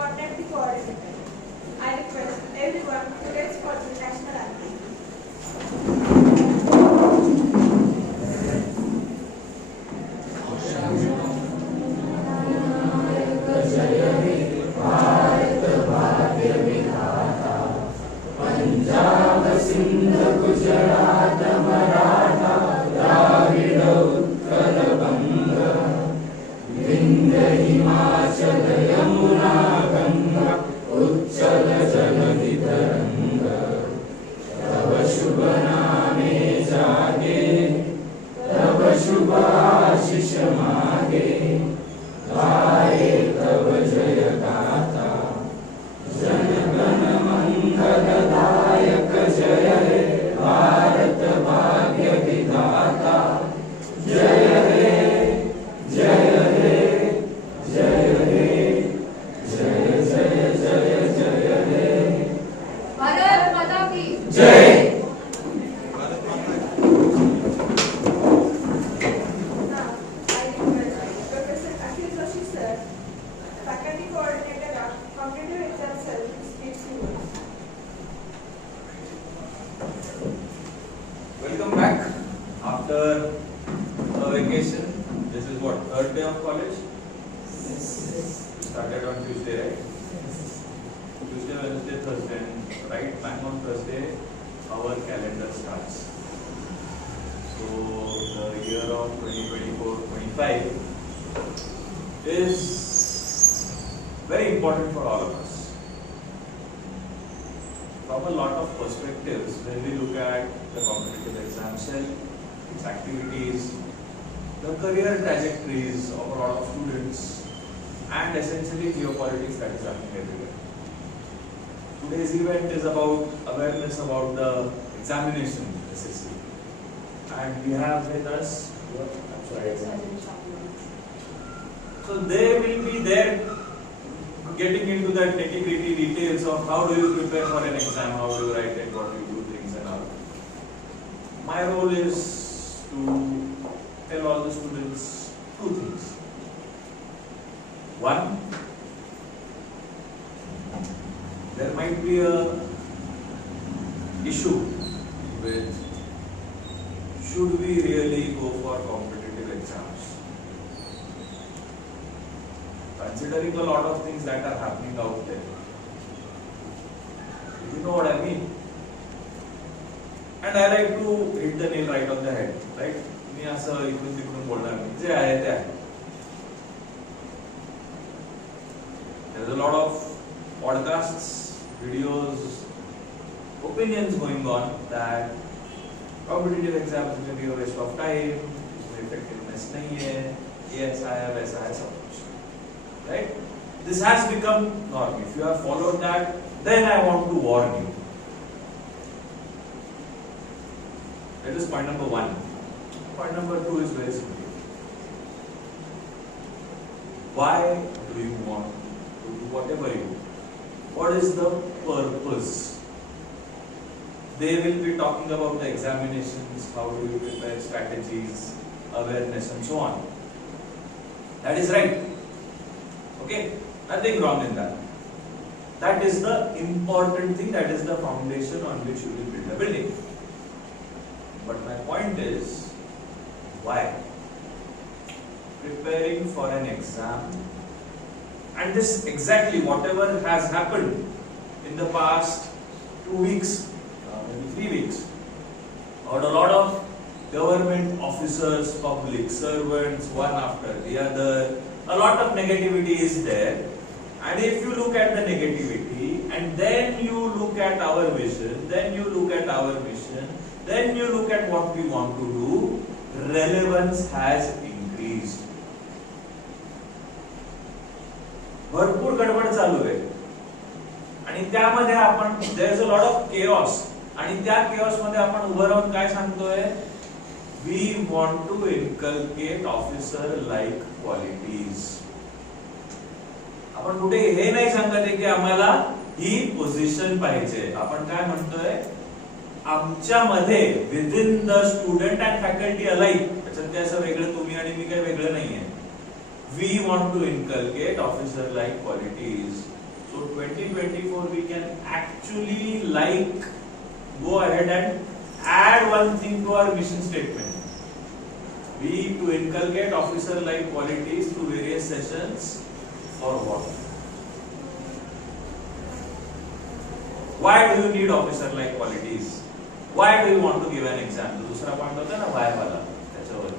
contact the coordinator. I request everyone to raise for the national anthem. Punjab Sindh Gujarat Maratha Dravida Utkal बंग विंध्य हिमाचल यमुना गंगा उच्चल जलधि तरंग तव शुभ नामे जागे तव शुभ आशीष मागे गाये तव जय गाथा जन गण मंगलदायक जय हे भारत भाग्य विधाता जय हे जय हे जय हे जय जय जय जय हे भारत माता की जय। Welcome back after a vacation. This is what, third day of college? We started on Tuesday, right? Tuesday, Wednesday, Thursday, and right bang on Thursday, our calendar starts. So the year of 2024-25 is very important for all of us. From a lot of perspectives, when we look at the competitive exam cell, its activities, the career trajectories of a lot of students, and essentially geopolitics that is happening everywhere. Today's event is about awareness about the examination SSC. And we have with us, so they will be there getting into the nitty-gritty details of how do you prepare for an exam, how do you write it, what do you do things and all. My role is to tell all the students two things. One, there might be a issue with should we really go for competitive exams? Considering a lot of things that are happening out there. You know what I mean? And I like to hit the nail right on the head, right? मी असं इकडून तिकडून बोलणार नाही, जे आहे ते आहे. There's a lot of podcasts, videos, opinions going on that competitive exams may be a waste of time, इसमें effectiveness नहीं है, ये ऐसा है वैसा है सब कुछ. Right? This has become norm. If you have followed that, then I want to warn you. That is point number one. Point number two is very simple. Why do you want to do whatever you do? What is the purpose? They will be talking about the examinations, how do you prepare strategies, awareness and so on. That is right. Okay, nothing wrong in that. That is the important thing, that is the foundation on which you will build a building. But my point is, why? Preparing for an exam, and this exactly whatever has happened in the past 2 weeks, maybe 3 weeks, or a lot of government officers, public servants, one after the other, a lot of negativity is there. And if you look at the negativity and then you look at our vision, then you look at our mission, then you look at what we want to do, relevance has increased. भरपूर गडबड चालू आहे आणि त्यामध्ये आपण there is a lot of chaos आणि त्या chaos मध्ये आपण उभं राहून काय सांगतोय, we want to inculcate officer like qualities. आपण कुठे हे नाही सांगत की आम्हाला ही पोझिशन पाहिजे. आपण काय म्हणतोय, आमच्यामध्ये within the student and faculty alike, त्याच्यात काय असं वेगळं तुम्ही आणि मी काही वेगळं नाहीये. We want to inculcate officer like qualities So 2024 we can actually go ahead and add one thing to our mission statement. We to inculcate officer-like qualities through various sessions for what? Why do you need officer-like qualities? Why do you want to give an exam? तो दूसरा point होता है ना why वाला. त्याच्यावर.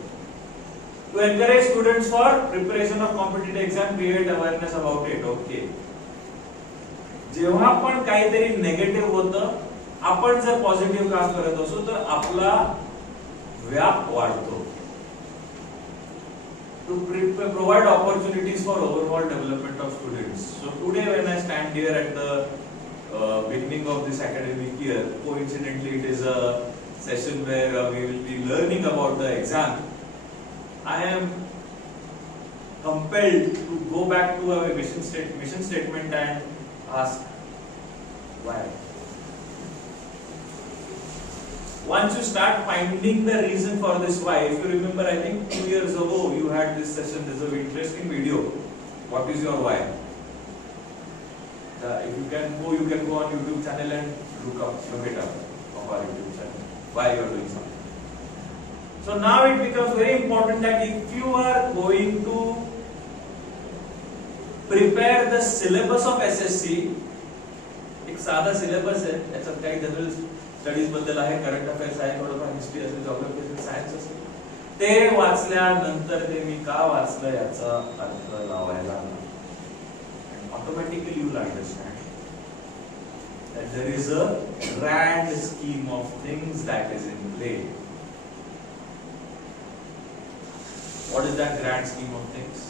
To encourage students for preparation of competitive exam, create awareness about it. Okay. जेव्हा पण काहीतरी नेगेटिव्ह होतं, आपण जर पॉझिटिव्ह काम करत असो तर आपला व्याप वाढतो. To provide opportunities for overall development of students. So today when I stand here at the beginning of this academic year, coincidentally it is a session where we will be learning about the exam. I am compelled to go back to our mission statement and ask why. Once you start finding the reason for this why, if you remember, I think 2 years ago you had this session. This is an interesting video. What is your why? If you can go on YouTube channel and look it up of our YouTube channel. Why you are doing something. So now it becomes very important that if you are going to prepare the syllabus of SSC, एक साधा syllabus है, त्याच्यात काही general studies बद्दल आहे, current affairs आहे, थोडंफार history असेल, जिओग्राफी असेल, सायन्स असेल, ते वाचल्यानंतर ते मी का वाचलं याचा अर्थ लावायला automatically you will understand that there is a grand scheme of things that is in play. What is that grand scheme of things?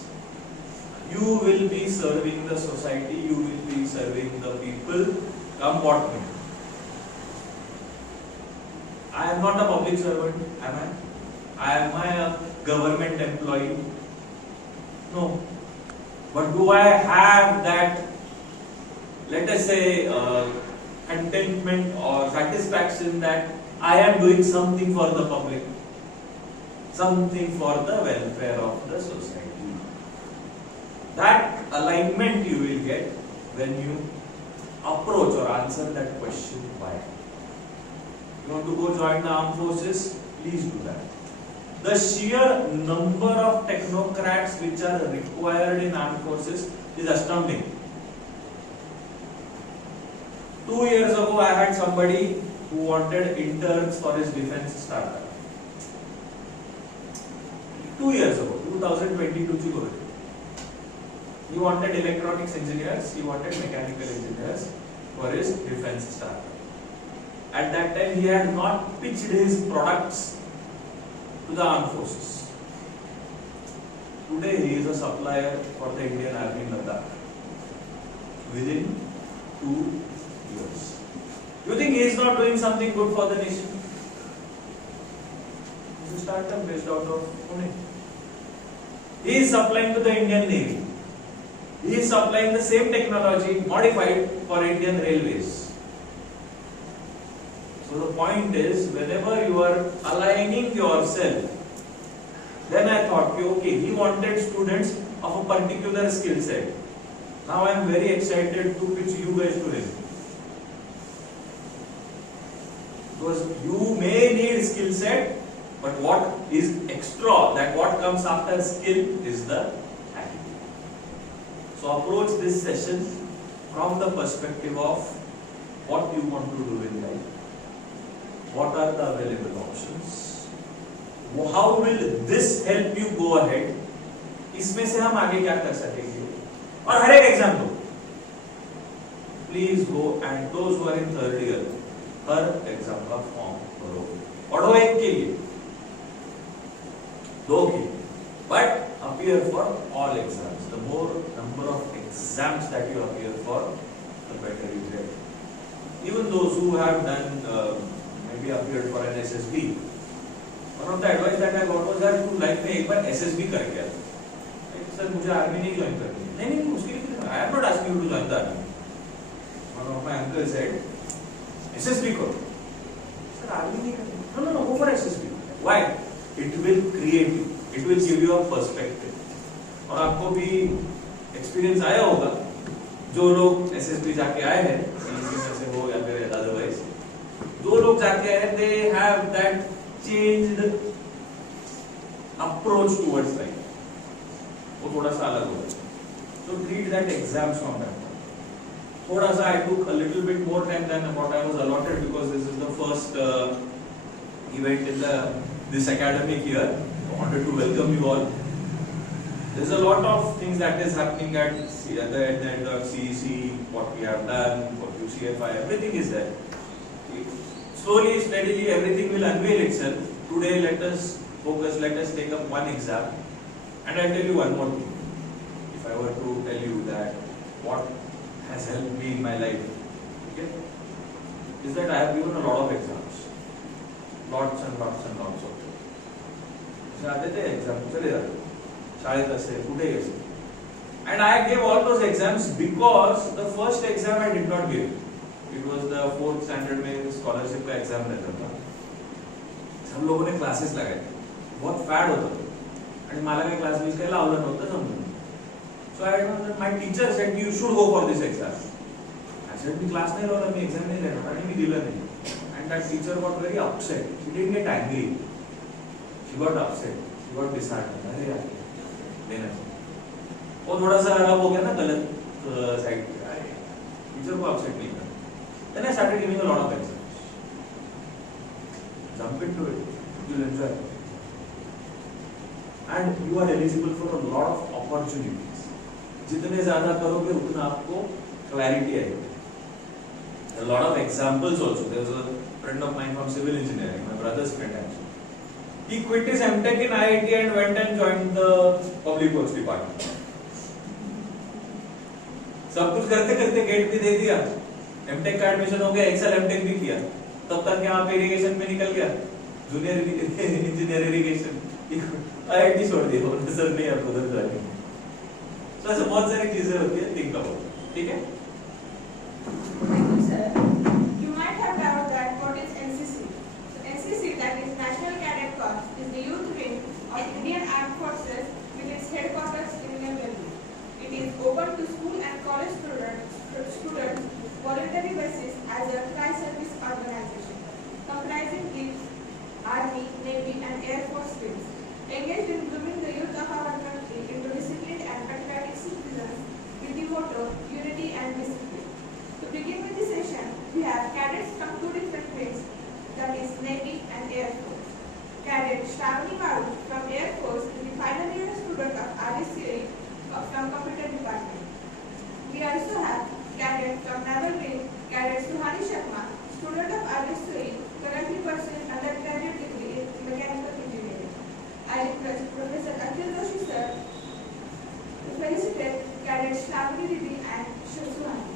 You will be serving the society, you will be serving the people. Come what may. I am not a public servant, am I? Am I a government employee? No. But do I have that, let us say, contentment or satisfaction that I am doing something for the public, something for the welfare of the society? That alignment you will get when you approach or answer that question why. You want to go join the armed forces? Please do that. The sheer number of technocrats which are required in armed forces is astounding. 2 years ago, I had somebody who wanted interns for his defense startup. 2 years ago, 2022 he wanted electronics engineers, he wanted mechanical engineers for his defense startup. At that time, he had not pitched his products to the armed forces. Today he is a supplier for the Indian Army in Ladakh within 2 years. You think he is not doing something good for the nation? He is a startup based out of Pune. He is supplying to the Indian Navy. He is supplying the same technology modified for Indian Railways. So the point is, whenever you are aligning yourself, then I thought, okay, he wanted students of a particular skill set. Now I am very excited to pitch you guys to him. Because you may need skill set, but what is extra, that what comes after skill is the attitude. So approach this session from the perspective of what you want to do in life. What are the available options? How will this help you go ahead? इसमें से हम आगे क्या कर सकेंगे? और हर एक exam दो. Please go and those who are in third year, her exam का फॉर्म भरो. पढ़ो एक के लिए, दो के, but appear for all exams. The more number of exams that you appear for, the better you get. Even those who have done maybe appeared for an SSB. One of the advice that I got was that तू life में एक बार SSB करके आ. Sir मुझे army नहीं join करनी. नहीं उसके लिए I am not asking you to join the army. One of my uncles said SSB करो. सर आर्मी नहीं करनी. No, go for SSB. Why? It will create you. It will give you a perspective. और आपको भी experience आया होगा जो लोग एसएसबी जाके आए हैं, सीईसी में से हो या फिर अदरवाइज, जो लोग जाके आए, they have that changed approach towards life, वो थोड़ा सा अलग होगा. So treat that exams from that point. थोड़ा सा I took a little bit more time than what I was allotted because this is the first event in this academic year. I wanted to welcome you all. There's a lot of things that is happening at the end of CEC, what we have done, for QCFI, everything is there. Slowly, steadily, everything will unveil itself. Today, let us focus, let us take up one exam, and I'll tell you one more thing. If I were to tell you that what has helped me in my life, okay, is that I have given a lot of exams, lots and lots and lots of them. जाते थे exam चले जाते, शायद ऐसे कुटे ऐसे, and I gave all those exams because the first exam I did not give. It was the 4th standard में scholarship का exam रहता था. सब लोगों ने classes लगाए, बहुत fad होता था, आणि मला काही class मिस काही लावलं नव्हतं समजून. So I know that my teacher said you should go for this exam. I said me class नाही लावला, मी exam नाही देणार आणि मी दिलं नाही. And that teacher got very upset. She didn't get angry. She got upset. She got disheartened. अरे यार, देना चाहिए. वो थोड़ा सा रब हो गया ना गलत साइड पे. अरे टीचर को upset नहीं करना. Then I started giving a lot of exams. Jump into it. You'll enjoy it. And you are eligible for a lot of opportunities. जितने ज्यादा करोगे उतना आपको क्लैरिटी आएगी. A lot of examples also. There was a friend of mine from civil engineering, my brother's friend actually. He quit his MTech in IIT and went and joined the public works department. सब कुछ करते करते gate भी दे दिया, MTech का admission हो गया, एक साल MTech भी किया, तब तक यहाँ पे इरिगेशन में निकल गया, जूनियर इंजीनियर इरिगेशन, IIT छोड़ दिया, सर नहीं अब उधर जाएंगे. तो ऐसे बहुत सारी चीजें होती है, think about, ठीक है? Thank you, sir. You might have doubted that what is NCC. So NCC, that is National Cadet Corps, is the youth wing of Indian Armed Forces with its headquarters in New Delhi. It is open to school and college students voluntary basis as a tri-service organization, comprising the Army, Navy, and Air Force wings, engaged in grooming the youth of our country into disciplined and patriotic citizens with the motto unity and discipline. To begin with the session, we have cadets from two different wings, that is Navy and Air Force. Cadet Shravani Walunj from Airforce is the final year student of RSCA from Computer Department. We also have cadet from Naval Wing, Cadet Suhani Sharma, student of RSCA, currently pursuing undergraduate degree in mechanical engineering. I request Professor Akhil Joshi sir to felicitate Cadet Shravani Didi and Suhani.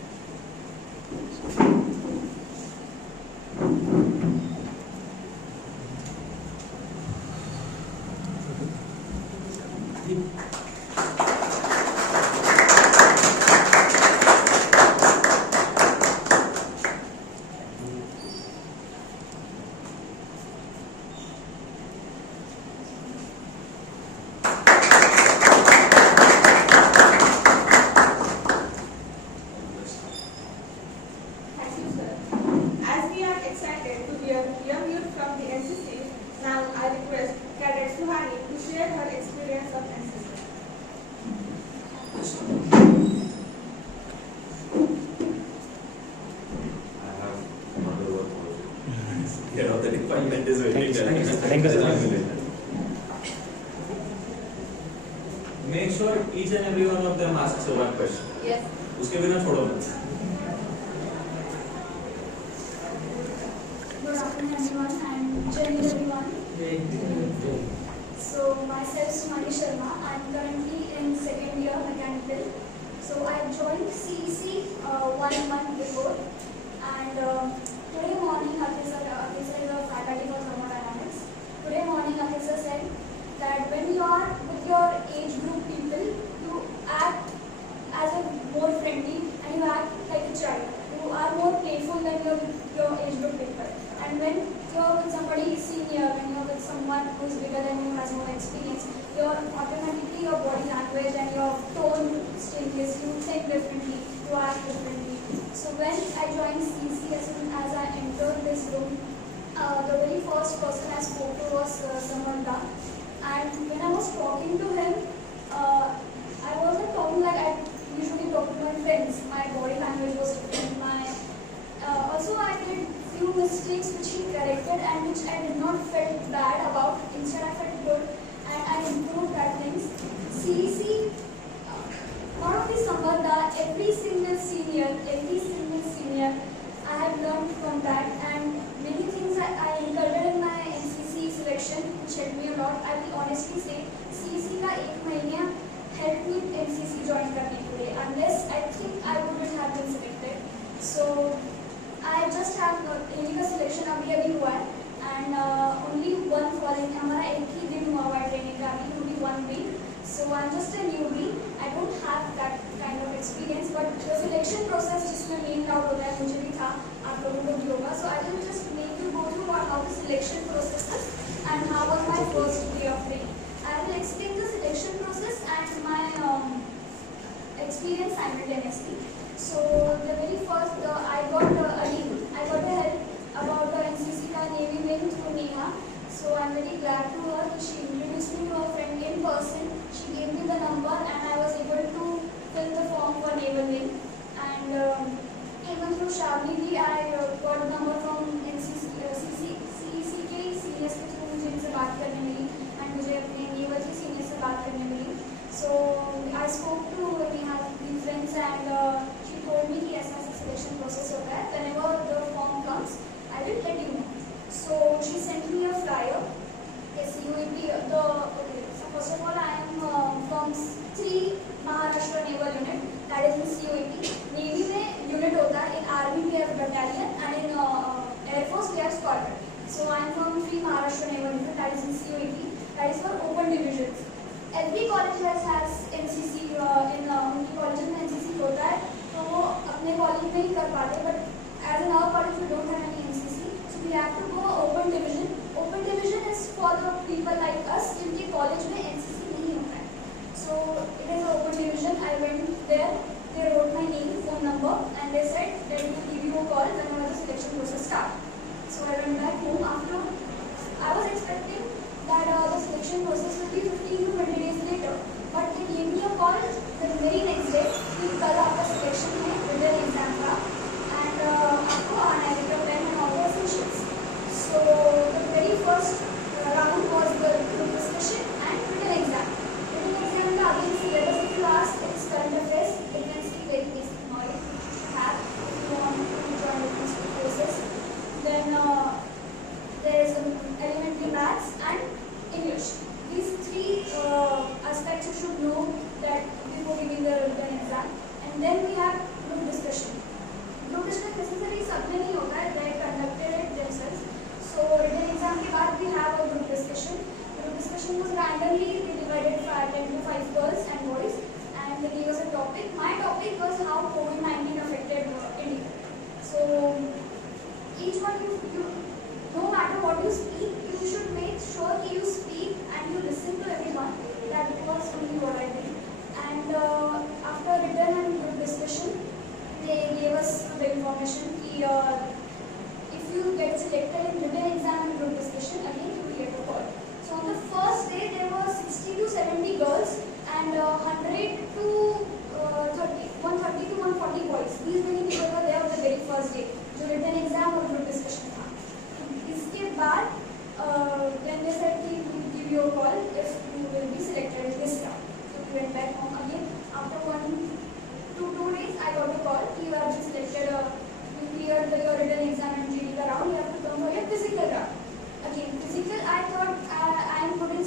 Make sure each and every one of them asks one question. Yes. उसके बिना छोड़ो मत. Good afternoon everyone and good evening everyone. So myself Suhani Sharma. I am currently in second year mechanical. So I joined CEC 1 month before, and today morning Akhil sir is a faculty for thermodynamics. Today morning Akhil sir said that when you are with your age group people, you act as a more friendly and you act like a child. You are more playful than your age group people. And when you're with somebody senior, when you're with someone who's bigger than you, has more experience, automatically your body language and your tone changes. You think differently. You are talking to him, I wasn't talking like I usually talk to my friends. My body language was different. Also I did few mistakes which he corrected and which I did not felt bad about. Instead I felt good and I improved that things. CEC, not only Sambandha, every single senior, I have learned from that, and many things I included in my NCC selection which helped me a lot. I will honestly say CEC का 1 महीना helped me NCC join करने के लिए. Unless I think I wouldn't have been selected. So I just have इन्हीं का selection अभी हुआ है, and only one following हमारा एक ही दिन हुआ है training का, अभी only 1 week. So I'm just a newbie. I don't have that kind of experience, but the selection process जिसमें main doubt होता है मुझे भी था, आप लोगों को भी होगा. So I will just make you go through how the selection process is and how was my first day of training. I will explain the selection process and my experience simultaneously. So the very first, I got a help about the NCC का Navy wing through Neha. So I'm very glad to her that she introduced me to a friend in person. She gave me the number and I was able to fill the form for Naval Wing. And even through Shravani, I got the number from NCC, CEC के seniors के through मुझे इनसे बात करने मिली and मुझे अपने Naval के seniors से बात करने मिली. So I spoke to Neha's friends and she told me कि ऐसा selection process होता है. Whenever the form comes, I will let you know. So she sent me a flyer. SUEP. So first of all, I am from 3 Maharashtra Naval Unit. That is in CUEP. Navy में unit होता है. In Army we have battalion and in Airforce we have squadron. So I am from 3 Maharashtra Naval Unit. That is in CUEP. That is for open divisions. Every college has NCC. In उनकी colleges में NCC होता है. तो वो अपने college में ही कर पाते. But as in our college we don't have any NCC. So we have to go open division. Open division is for the people like us जिनके college में NCC नहीं होता है. So it is open division. I went there. They wrote my name, phone number, and they said that we will give you a call whenever the selection process starts. So I went back home. After I was expecting that the selection process will be 15 to 20 days later, but they gave me a call the very next day कि कल आपका selection है, written exam का, and आपको आना है with your pen and all the essentials. So the very first round was the group discussion and written exam. Written exam का again syllabus if you ask, it's current affairs. It can see very basic knowledge which you have if you want to join the principal courses. Then there is elementary maths and English. These 3 aspects you should know that before giving the written exam. And then we have group discussion. Group discussion necessarily सबने नहीं होता है, they conducted it themselves. So written exam के बाद we have a group discussion. Group discussion was randomly divided 10 to 5 girls and boys, and they gave us a topic. My topic was how COVID-19 affected India. So each one you no matter what you speak, you should make sure that you speak and you listen to everyone. That was only what I did. And after written and group discussion, they gave us the information that if you get selected in written exam and group discussion, again you will get a call. So on the first day there were 60 to 70 girls and 100 to 130 to 140 boys. These many people were there on the very first day. जो written exam और group discussion था. इसके बाद then they said कि we will give you a call if you will be selected in this round. So we went back home again. After 1 to 2 days, I got a call. You have been selected. You cleared your written exam and GD round. You have to come for your physical round. Again, physical. I thought I am good in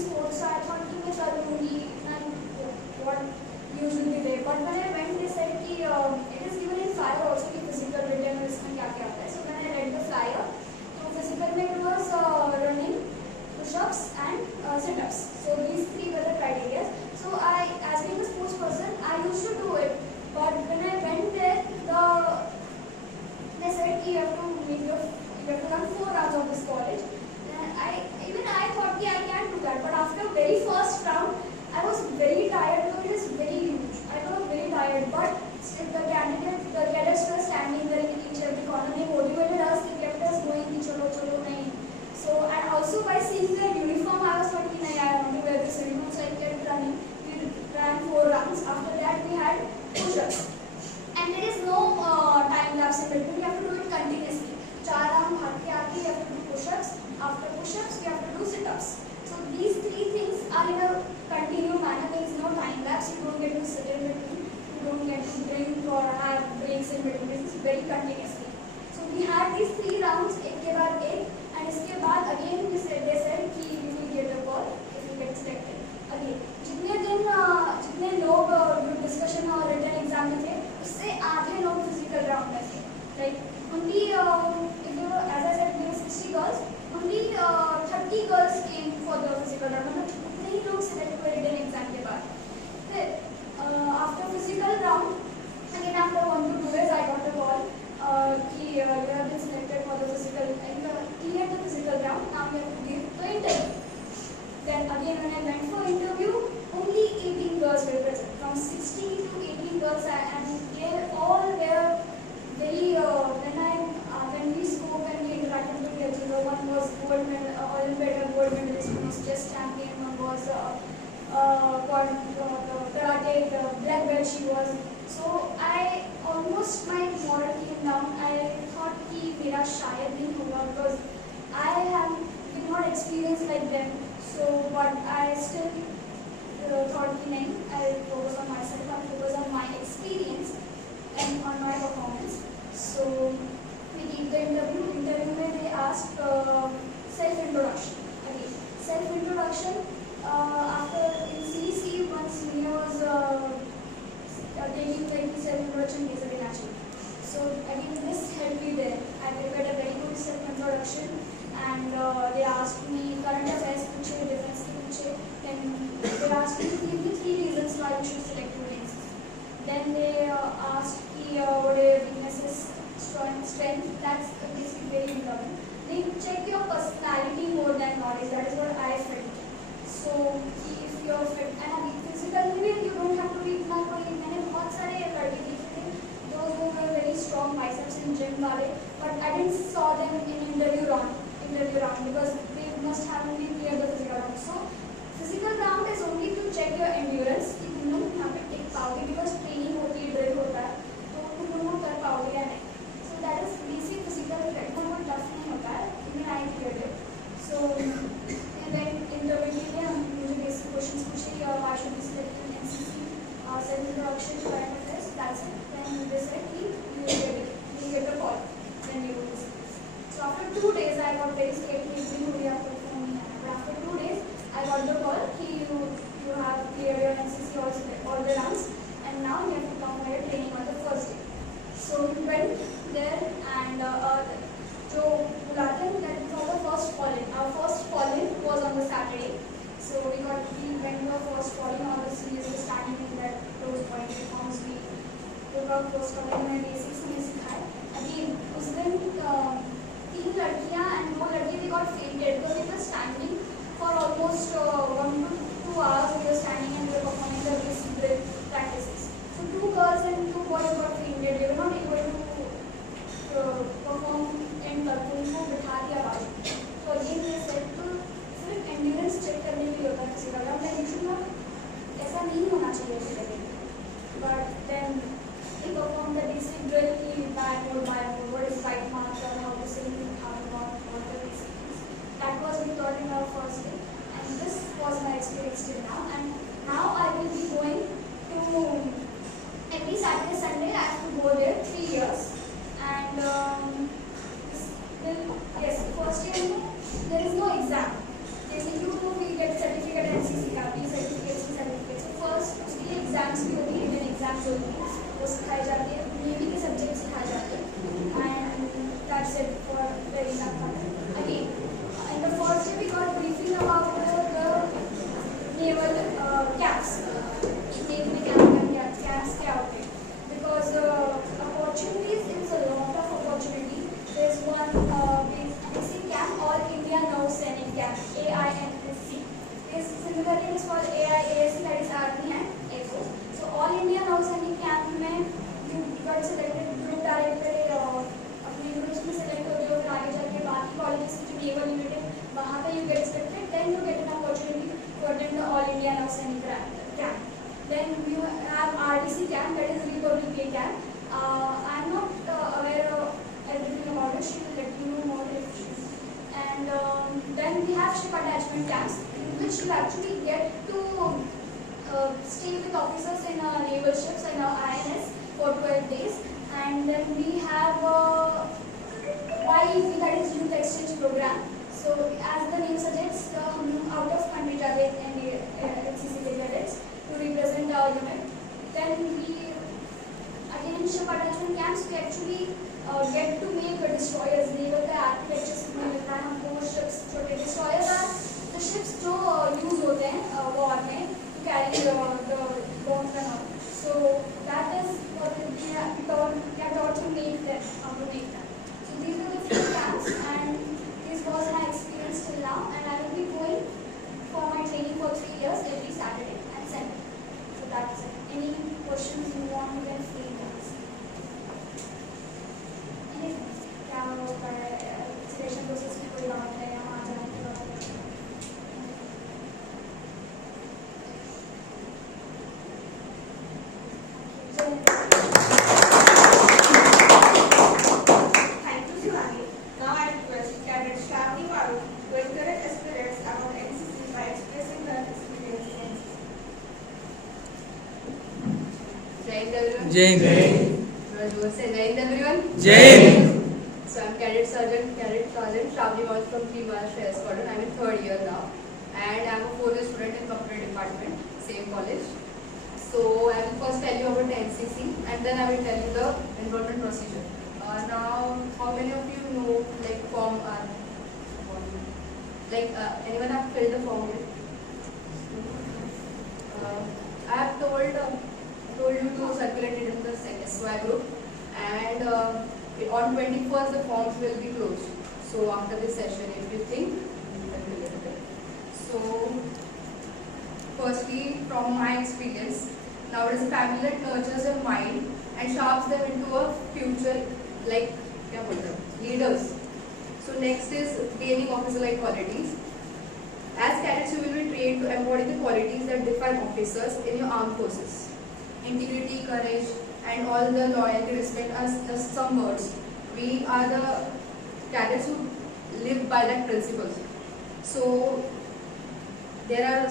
very continuously. So we had these 3 rounds, एक के बाद एक, and इसके बाद again they said कि we will get a call if you get selected. Again, जितने लोग group discussion और written exam में थे, उससे आधे लोग physical round में थे. Right? Only as I said, there were 60 girls. Only 30 girls came for the physical round. मतलब उतने ही लोग select हुए written exam के बाद. Then after physical round, again after 1 to 2 days, I got a call. You have been selected for the physical and cleared the physical round. Now you have to give the interview. Then again when I went for interview, only 18 girls were present. From 60 to 18 girls, and they all were very. When we spoke and we interacted with each other, one was Olympiad gold medalist, one was chess champion, one was karate black belt she was. So I almost my moral came down. I thought कि मेरा शायद नहीं होगा because I did not experience like them. So but I still thought कि नहीं, I focus on myself, I focus on my experience and on my performance. So we did the interview. Where they asked self-introduction. Again, self-introduction. After in CC, one senior was taking like self-introduction basic in action. So again, this helped me there. I prepared a very good self-introduction, and they asked me current affairs पूछे, defense की पूछे. Then they asked me to give me 3 reasons why you should select your NCC. Then they asked me what are your weaknesses, strength. That's basically very important. They check your personality more than knowledge. That is what I felt. So if you're fit and अभी physical में you don't have to be इतना कोई. मैंने बहुत सारे लड़के देखे थे those who were very strong biceps in gym वाले, but I didn't saw them in interview round because they must have only cleared the physical round. So physical round is only to check your endurance कि तुम लोग यहाँ पे टिक पाओगे because training होती है, drill होता है, तो तुम लोग कर पाओगे या नहीं. So that is basic physical threat. बहुत tough नहीं होता है, even I cleared it. So and then interview के लिए मुझे basic questions पूछे why should we select an NCC, self-introduction, current affairs. That's it. Then they said you will get a call when you will see. So after 2 days I got very scared but after 2 days I got the call you have cleared your NCC all the rounds and now you have to come for your training on the first day. So we went there and जो बुलाते हैं that was the first fall-in. Our first fall-in was on the Saturday. So we went to our first fall-in. All the seniors were standing in that those pointed forms. We took our first fall-in and basics हमें सिखाए. Again उस दिन 3 लड़कियाँ and 2 लड़के they got fainted because they were standing for almost 1 to 2 hours. We were standing and we were performing the basic drill practices. So 2 girls and 2 boys got fainted. They were not able to perform and उनको बिठा दिया बाजू. तो again they said तो सिर्फ endurance check करने के लिए होता है किसी का काम. Like you should not ऐसा नहीं होना चाहिए किसी का. But then we performed the basic drill की backward, what is right marker, how to sing, how to walk, what the basic things. That was we taught in our first day, and this was my experience till now. And now I will be going to every Saturday, Sunday. I have to go there 3 years, and yes, first year there is no exam. We get certificate NCC का भी certificates. So first उसके लिए exams भी होती है, written exams होती है, वो सिखाए जाते हैं, Navy के subjects सिखाए जाते हैं, and that's it for very enough. Again, in the first year we got briefing about the naval camps. Navy में camps क्या होते हैं? Because opportunities, it's a lot of opportunity. There's one basic camp, All India Nausainik Camp, AINSC. This similarly is called AIASC, that is Army and Airforce. So All India Nausainik Camp में you got selected group director अपने groups में select होते हो, फिर आगे जाके बाकी colleges की जो naval unit है वहाँ पे you get selected, then you get an opportunity to attend the All India Nausainik Camp. Then you have RDC camp, that is Republic Day camp. I am not aware of everything about it. She will let you know more if she is. And then we have ship attachment camps, in which you actually get to stay with officers in naval ships in INS for 12 days. And then we have have a YEP, that is Youth Exchange Program. So as the name suggests, हम लोग out of country जाते हैं NCC cadets to represent our unit. Then we again ship attachment camps. We actually get to make destroyers. naval का architecture सीखने मिलता है हमको. ships, छोटे destroyers are the ships जो use होते हैं war में to carry the bombs and all. So that is what we are taught to make them, how to make them. So these are the few camps, and this was my experience till now, and I will be going for my training for 3 years every Saturday and Sunday. So that's it. Any questions you want, you can free ask. Anything? क्या होता है selection process में कोई बात है या वहाँ जाने की बात है? Thank you, Suhani. Now I request Cadet Shravani Walunj to encourage aspirants about NCC by expressing her experience in NCC. Jai Hind everyone. Jai Hind. Jai Hind everyone. Jai Hind. So I'm Cadet Sergeant Shravani Walunj from 3 Maharashtra Squadron. I'm in 3rd year now, and I'm a 4th year student in computer department, same college. So I will first tell you about the NCC, and then I will tell you the enrollment procedure. Now, how many of you know like form anyone have filled the form yet? I have told you to circulate it in the SY group, and on 21st the forms will be closed. So after this session, if you think, then we'll get it. So firstly, from my experience, nowadays family that nurtures your mind and shapes them into a future like leaders. So next is gaining officer-like qualities. As cadets, you will be trained to embody the qualities that define officers in your armed forces. Integrity, courage, and all the loyalty, respect are just some words. We are the cadets who live by that principles. So there are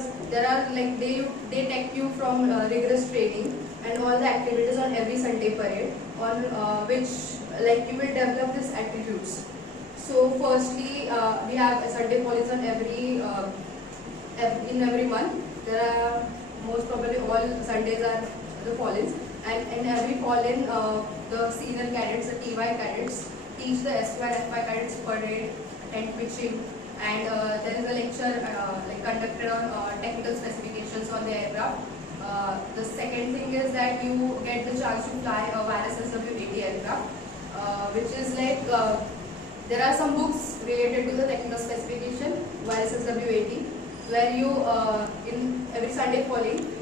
like they take you from rigorous training and all the activities on every Sunday parade, on which like you will develop these attitudes. So firstly, we have a Sunday police on in every month. There are most probably all Sundays are the police, and in every fall-in, the senior cadets, the TY cadets, teach the SY and FY cadets parade, tent pitching, and there is a lecture like conducted on technical specifications on the aircraft. The second thing is that you get the chance to fly a wireless SW-80 aircraft, which is like there are some books related to the technical specification wireless SW-80, where you in every Sunday falling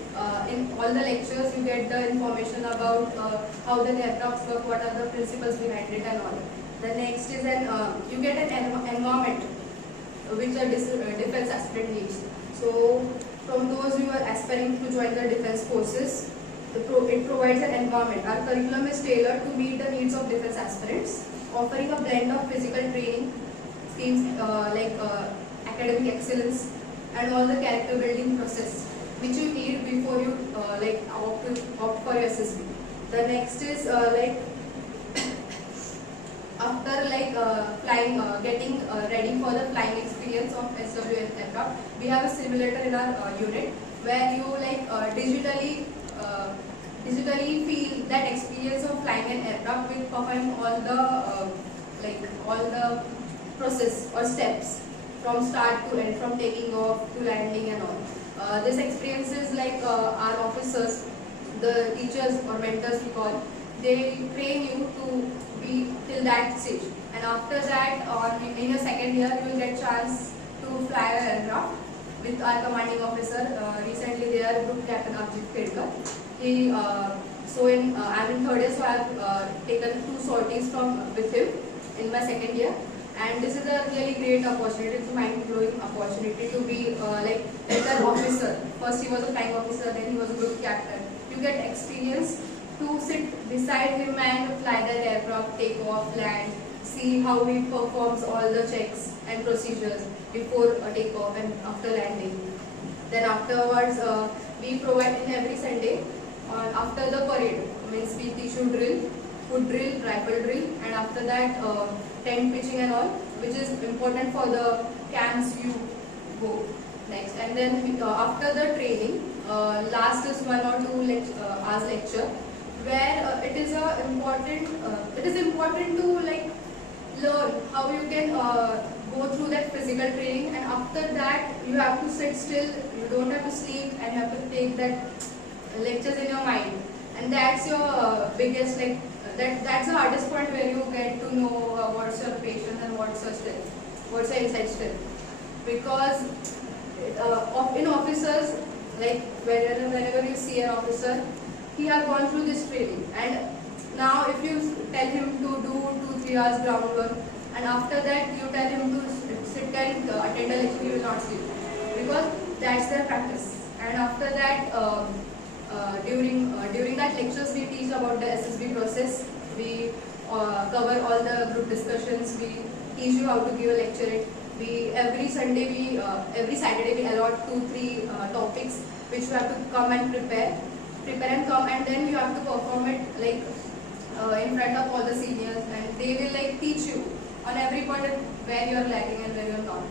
in all the lectures you get the information about how the aircrafts work, what are the principles behind it, and all. The next is you get an environment which a defense aspirant needs. So from those who are aspiring to join the defense forces, it provides an environment. Our curriculum is tailored to meet the needs of defense aspirants, offering a blend of physical training schemes academic excellence and all the character building process which you need before you opt for your SSB. The next is after flying, getting ready for the flying experience of SW aircraft, we have a simulator in our unit where you digitally feel that experience of flying an aircraft with performing all the process or steps from start to end, from taking off to landing and all. This experience is our officers, the teachers or mentors we call, they train you to be till that stage, and after that in your second year you will get chance to fly an aircraft with our commanding officer. Recently they are Group Captain Abhijit Khedkar. I'm in third year, so I have taken 2 sorties with him in my second year, and this is a really great opportunity. It's a mind-blowing opportunity to be like an officer. First he was a flying officer, then he was a group captain. You get experience to sit beside him and fly that aircraft, take off, land, see how he performs all the checks and procedures before takeoff and after landing. Then afterwards, we provide in every Sunday, after the parade, means we teach you drill, foot drill, rifle drill, and after that tent pitching and all, which is important for the camps you go next. And then after the training, last is 1 or 2 hours lecture, where it is important to like learn how you can go through that physical training, and after that you have to sit still, you don't have to sleep, and you have to take that lectures in your mind, and that's your biggest that's the hardest point, where you get to know what's your patience and what's your strength, what's your inside strength. Because in officers, like whenever you see an officer, he have gone through this training, and now if you tell him to do 2-3 hours groundwork, and after that you tell him to sit and attend a lecture, he will not sleep, because that's their practice. And after that, during that lectures, we teach about the SSB process, we cover all the group discussions, we teach you how to give a lecture. Every Saturday we allot 2-3 topics which you have to come and prepare and come, and then you have to perform it like in front of all the seniors, and they will like teach you on every point where you are lacking and where you are not.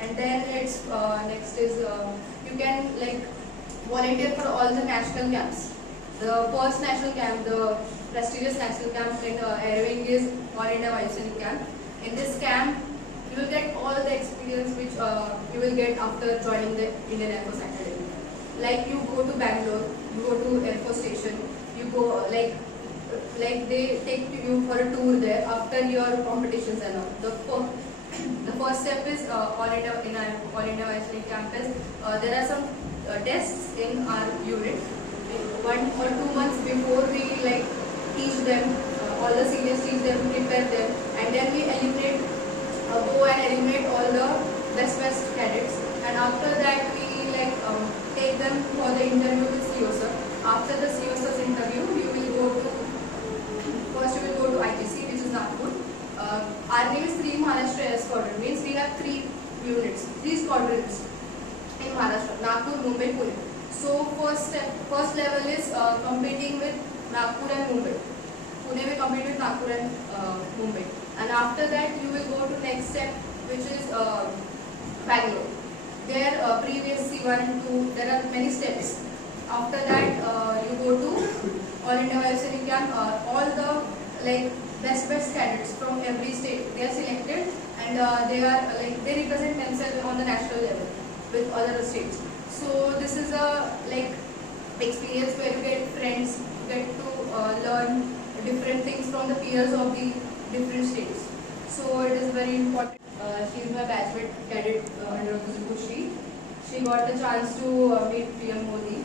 And then it's next is you can like volunteer for all the national camps. The first national camp, the prestigious national camp in Air Wing, is All India Military Camp. In this camp, you will get all the experience which you will get after joining the Indian Air Force Academy. Like you go to Bangalore, you go to Air Force Station, you go like they take you for a tour there after your competitions and all. The first step is All India Military Camp is there are some tests in our unit. 1 or 2 months before, we like teach them, all the seniors teach them, prepare them, and then we go and eliminate all the best cadets, and after that we like take them for the interview with CO sir. After the CO sir's interview, you will go to ITC, which is Nagpur. Our name is 3 Maharashtra Air Squadron, means we have 3 units, 3 squadrons in Maharashtra: Nagpur, Mumbai, Pune. So first level is competing with Nagpur and Mumbai. Pune will compete with Nagpur and Mumbai. And after that you will go to next step, which is Bangalore. There previous C1 and 2, there are many steps. After that you go to All India Military Camp. All the like best cadets from every state, they are selected, and they represent themselves on the national level with other states. So this is a like experience where you get friends, you get to learn different things from the peers of the different states. So it is very important. She is my batchmate cadet under Kushi. She got the chance to meet PM Modi.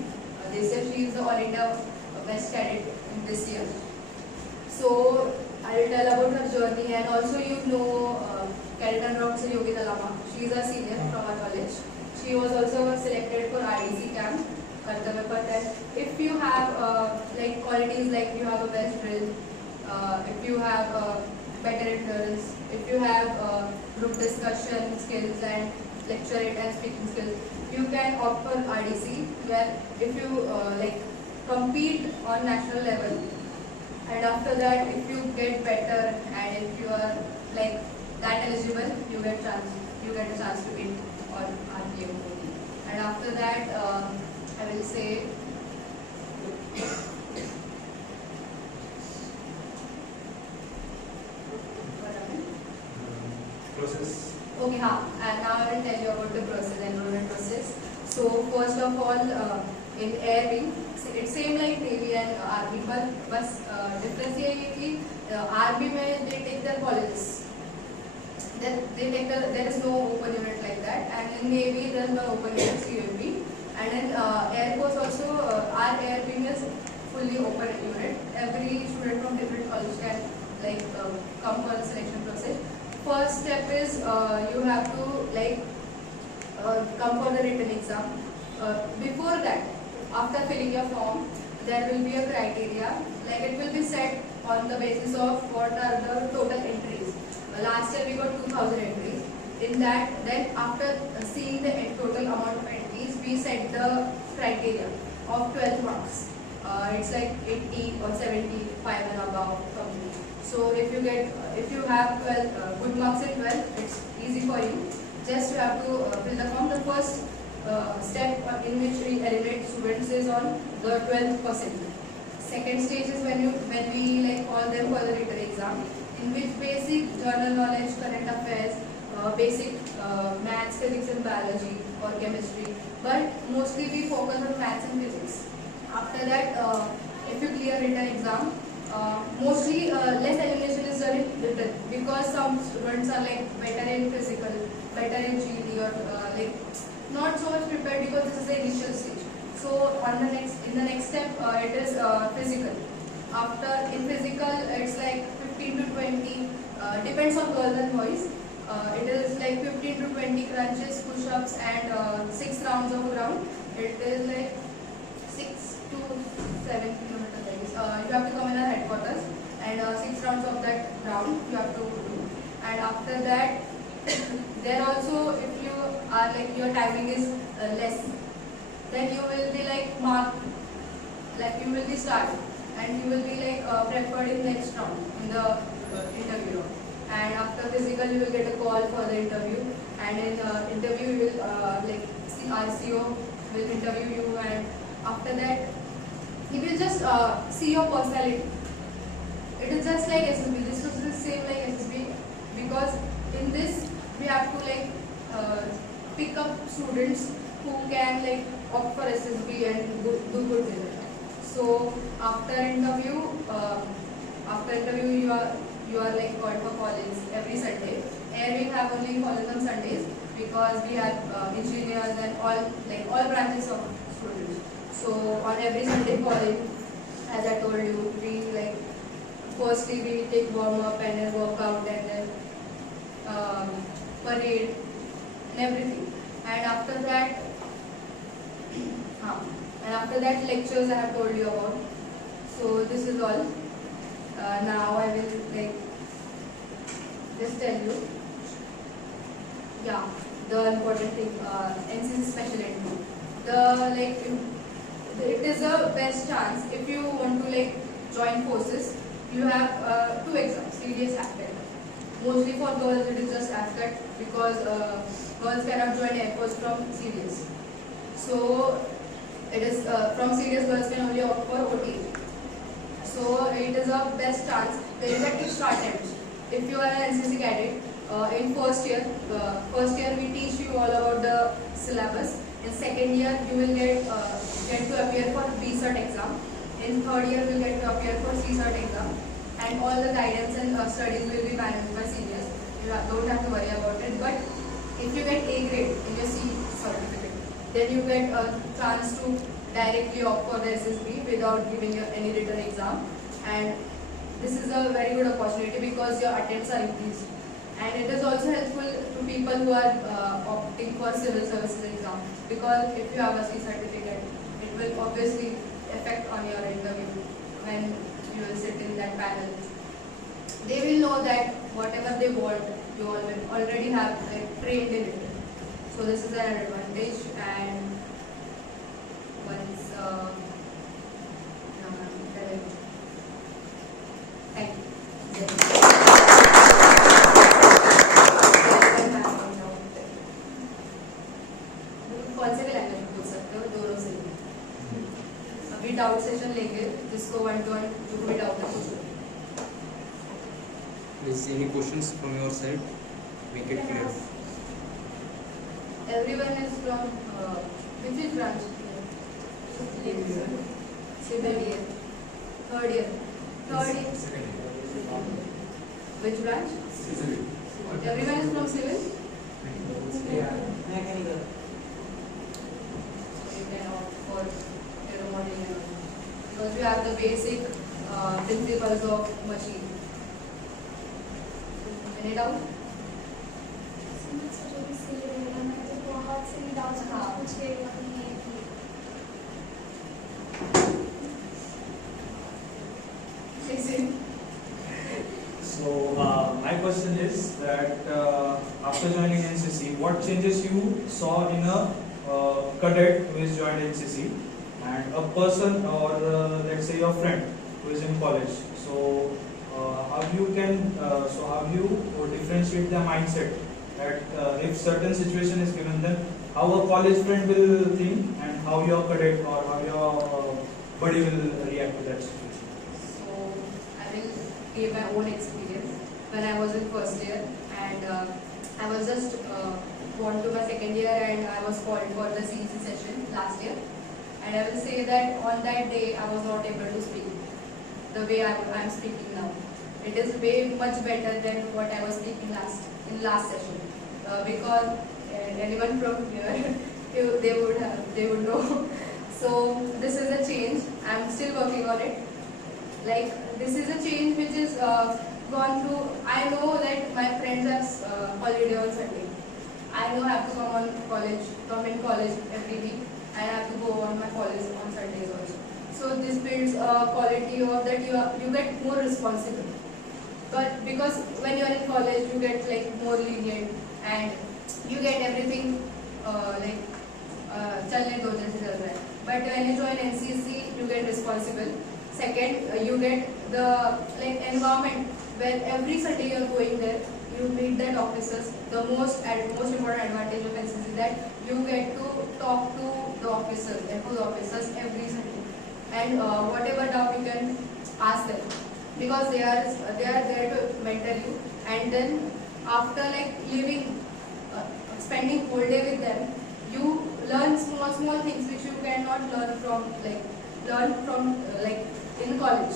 They said she is the All India best cadet in this year. So I will tell about her journey, and also Cadet under Officer Yogita Lama. She is a senior from our college. She was also selected for IDC camp, Kartavya Path. And if you have like qualities like you have a best drill, if you have better endurance, if you have group discussion skills and lecture it and speaking skills, you can opt for RDC, where if you like compete on national level, and after that if you get better and if you are like that eligible, you get a chance to meet on RPM. And after that I will say Process. okay, and now I will tell you about the enrollment process. So first of all, in Air Wing, it's same like Navy and Army, but difference here is that Army में they take their colleges. Then there is no open unit like that, and in Navy there is no open unit, CUMB, and in Air Force also our Air Wing is fully open unit. Every student from different colleges can like come for the selection process. First step is you have to like come for the written exam. Before that, after filling your form, there will be a criteria, like it will be set on the basis of what are the total entries. Last year we got 2,000 entries. In that, then after seeing the total amount of entries, we set the criteria of 12 marks. It's like 80 or 75 and above, So if you have 12 good marks in 12, it's easy for you. Just you have to fill the form. The first step in which we eliminate students is on the 12th percentile. Second stage is when we like call them for the written exam, in which basic general knowledge, current affairs, basic maths, physics and biology or chemistry, but mostly we focus on maths and physics. After that, if you clear written exam, mostly less elimination is done in written, because some students are like better in physical, better in GD, or like not so much prepared because this is the initial stage. So in the next step, it is physical. In physical, it's like 15 to 20, depends on girls and boys. It is like 15 to 20 crunches, push-ups and 6 rounds of ground. It is like 6 to 7 kilometers. You have to come in our headquarters and 6 rounds of that round you have to do. And after that, there also, if you are like your timing is less, then you will be like marked, like you will be started and you will be like preferred in next round in the interview round. And after physical, you will get a call for the interview, and in interview you will like our CO will interview you, and after that he will just see your personality. It is just like SSB. This was the same like SSB, because in this we have to like pick up students who can like opt for SSB and do good result. So after interview you are like called for college every Sunday. Here we have only college on Sundays because we have engineers and all branches of students. So on every Sunday college, as I told you, we like firstly we take warm up and then workout and then parade and everything. And after that lectures I have told you about. So this is all. Now I will like just tell you. Yeah, the important thing, NCC special entry. It is a best chance if you want to like join forces. You have 2 exams, CDS AFCAT. Mostly for girls it is just AFCAT because girls cannot join Airforce from CDS. So it is from CDS girls can only opt for OT. So it is a best chance. There is a extra attempt. If you are an NCC cadet, in first year we teach you all about the syllabus. In second year you will get to appear for B-Cert exam. In third year you will get to appear for C-Cert exam. And all the guidance and studies will be managed by seniors. You don't have to worry about it. But if you get A grade in your C certificate, then you get a chance to directly opt for the SSB without giving you any written exam. And this is a very good opportunity because your attempts are increased. And it is also helpful to people who are opting for civil services exam, because if you have a C certificate, it will obviously affect on your interview when you will sit in that panel. They will know that whatever they want, you already have like, trained in it. So this is an advantage. And once thank you. कौन से भी language पूछ सकते हो, दोनों से अभी doubt session लेंगे, जिसको 1-to-1 जो भी डाउट है पूछो. Is any questions from your side? Make it clear. Everyone is from which is branch? Civil year. Third year. Which branch? Civil. Everyone is from civil? Yeah. Mechanical. You can opt for aeromodeling and all. Because we have the basic principles of machine. Any doubt? बहुत से doubts पूछ के So my question is that after joining NCC, what changes you saw in a cadet who is joined NCC and a person or let's say your friend who is in college? So how you differentiate the mindset that if certain situation is given, then how a college friend will think and how your cadet or how your buddy will react to that situation? So I will give my own experience. When I was in first year and I was just gone to my second year and I was called for the CEC session last year. And I will say that on that day I was not able to speak the way I am speaking now. It is way much better than what I was speaking in last session because anyone from here they would know. So this is a change. I am still working on it. Like this is a change which is gone through. I know that my friends have holiday on Sunday. I know I have to come in college every week. I have to go on my college on Sundays also. So this builds a quality of that you get more responsible. But because when you are in college, you get like more lenient and you get everything chalne do jaise chal raha hai. But when you join NCC, you get responsible. Second, you get the environment where every Sunday you are going there. You meet that officers. The most important advantage of NCC is that you get to talk to the officers, Airforce officers every Sunday, and whatever doubt you can ask them because they are there to mentor you. And then after spending whole day with them, you learn small things which you cannot learn from in college,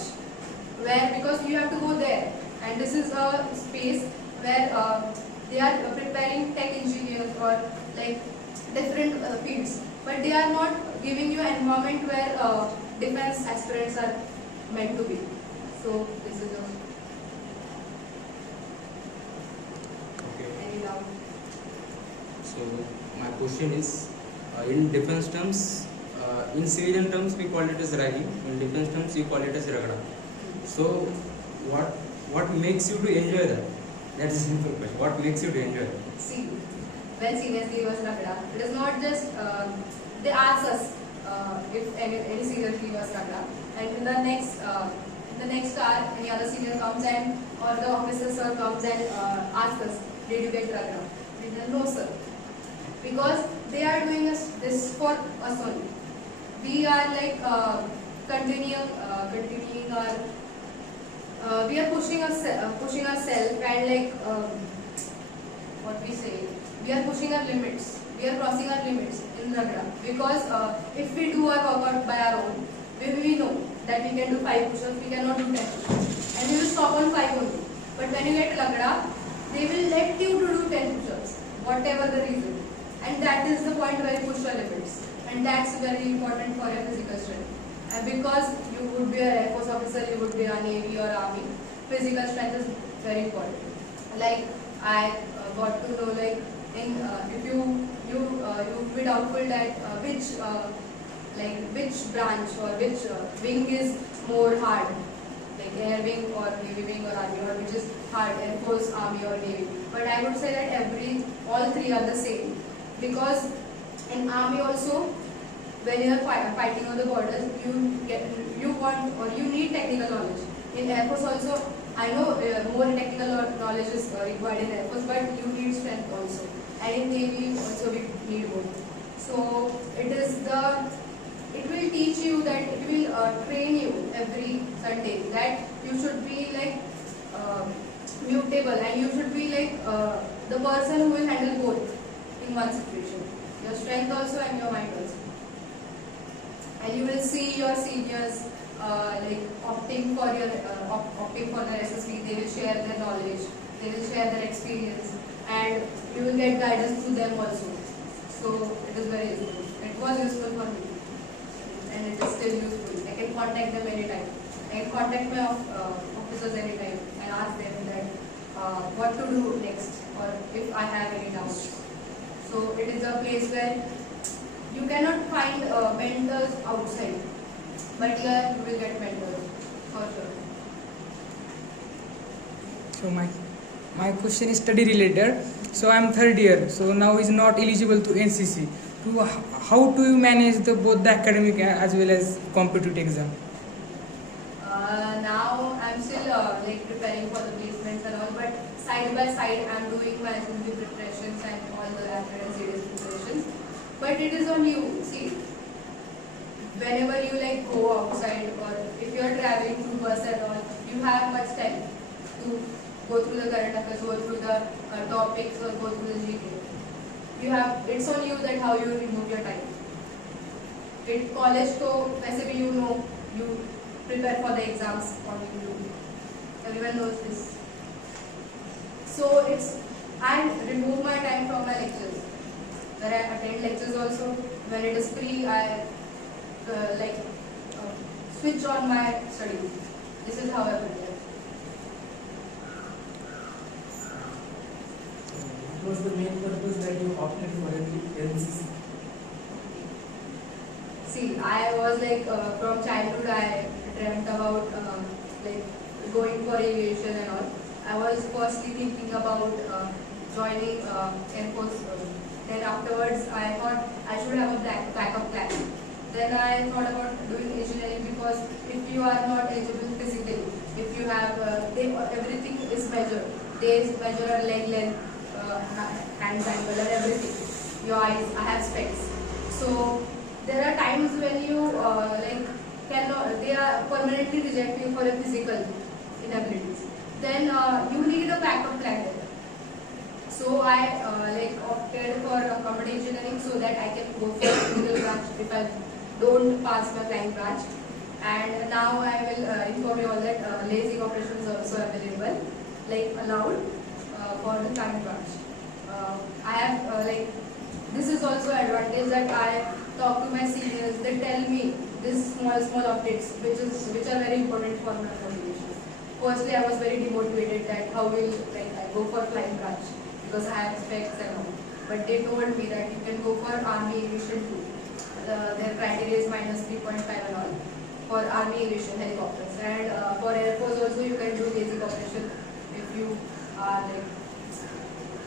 where because you have to go there, and this is a space where they are preparing tech engineers or different fields, but they are not giving you an environment where defense aspirants are meant to be. So this is any doubt? So my question is, in defense terms, in civilian terms we call it as ragging. In defense terms you call it as ragda. So what makes you to enjoy that? That's a simple question. What makes you to enjoy it? See, when seniors give us ragda, it is not just they ask us if any senior give us ragda, and in the next hour any other senior comes and or the officer sir comes and asks us, did you get ragda? We say, no sir, because they are doing this for us only. We are continuing our we are pushing ourselves and what we say, we are pushing our limits, we are crossing our limits in ragda, because if we do our workout by our own, we know that we can do 5 push-ups, we cannot do 10 push-ups, and we will stop on 5 only. But when you get ragda, they will let you to do 10 push-ups, whatever the reason, and that is the point where you push your limits, and that's very important for your physical strength. And because you would be an Airforce officer, you would be a Navy or Army, physical strength is very important. I got to know if you be doubtful that which branch or which wing is more hard, like Air Wing or Navy Wing or Army, or which is hard, Airforce, Army or Navy. But I would say that all three are the same, because in Army also, when you are fighting on the borders, you need technical knowledge. In Airforce also, I know more technical knowledge is required in Airforce, but you need strength also. And in Navy also we need both. So it will teach you that, it will train you every Sunday that you should be mutable, and you should be the person who will handle both in one situation. Your strength also and your mind also. And you will see your seniors opting for their SSB. They will share their knowledge, they will share their experience, and you will get guidance through them also. So it is very useful. It was useful for me, and it is still useful. I can contact them anytime. I can contact my officers anytime and ask them that what to do next, or if I have any doubts. So it is a place where you cannot find mentors outside, but here you will get mentors for sure. So my question is study related. So I am third year. So now is not eligible to NCC. How do you manage both the academic as well as competitive exam? Now I am still side by side I'm doing my assembly preparations and all the after and serious preparations. But it is on you. See, whenever you like go outside or if you are traveling through bus and all, you have much time to go through the current affairs, go through the topics or go through the GK. You have, it's on you that how you remove your time. In college, so वैसे भी you know, you prepare for the exams on you. Everyone knows this. So it's, and remove my time from my lectures. Where I attend lectures also. When it is free, I switch on my studies. This is how I prepare. What was the main purpose that you opted for NCC? See, I was like from childhood I dreamt about going for aviation and all. I was firstly thinking about joining Airforce. Then afterwards I thought I should have a backup plan. Then I thought about doing engineering because if you are not eligible physically, if you have everything is measured. They measure leg length, hands angle and everything. Your eyes, I have specs. So there are times when you cannot, they are permanently reject you for a physical inabilities. Then you need a backup plan there. So I opted for combat engineering so that I can go for physical branch if I don't pass my flying branch. And now I will inform you all that lasing operations is also available, allowed for the flying branch. I have this is also advantage that I talk to my seniors. They tell me these small updates which are very important for my motivation. Firstly, I was very demotivated that how will I go for flying branch because I have specs and all. But they told me that you can go for army aviation too. Their criteria is -3.5 and all for army aviation helicopters. And for Airforce also you can do basic operation if you are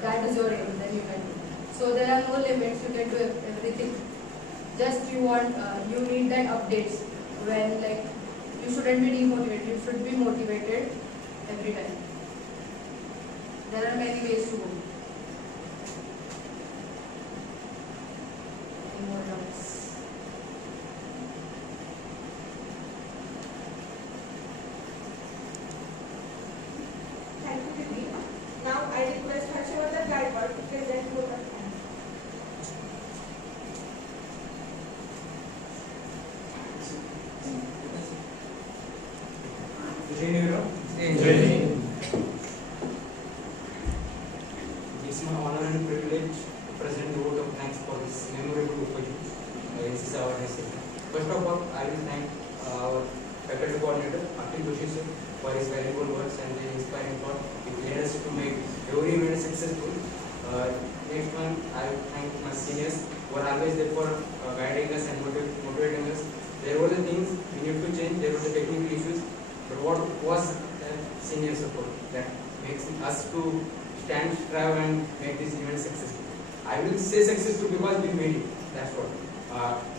that is your aim, then you can do. So there are no limits, you can do everything. Just you want, you need that updates when you shouldn't be demotivated, you should be motivated every time. There are many ways to go. Any more doubts? Thank you, Didi. Now I request Harshavardhan Gaikwad to present both of them. It's my honor and privilege to present the vote of thanks for this memorable occasion, NCC Awareness Seminar. First of all, I will thank our faculty coordinator, Akhil Joshi sir, for his valuable words and the inspiring thought. It led us to make every event successful. Next one, I will thank my seniors who are always there for guiding us and motivating us. There were the things we need to change, there were the technical issues, but what was senior support that makes us to stand, strive and make this event successful. I will say successful because we made it, that's what.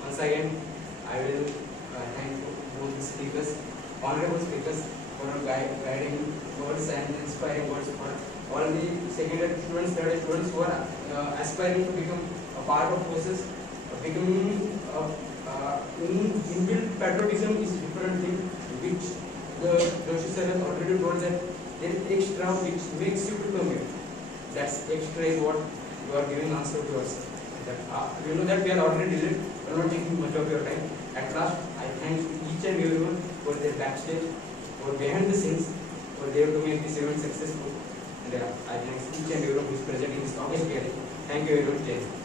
Once again, I will thank both the speakers, honorable speakers, for guiding words and inspiring words for all the secondary students, third students who are aspiring to become a part of forces. Becoming inbuilt patriotism is a different thing, which the Joshi sir has already told that there is extra which makes you become it. That's extra is what you are giving answer to yourself. You know that we are already delayed, we are not taking much of your time. At last, I thank each and everyone for their backstage, for behind the scenes, for there to make this event successful. And I thank each and everyone who is present in this August gathering. Thank you everyone.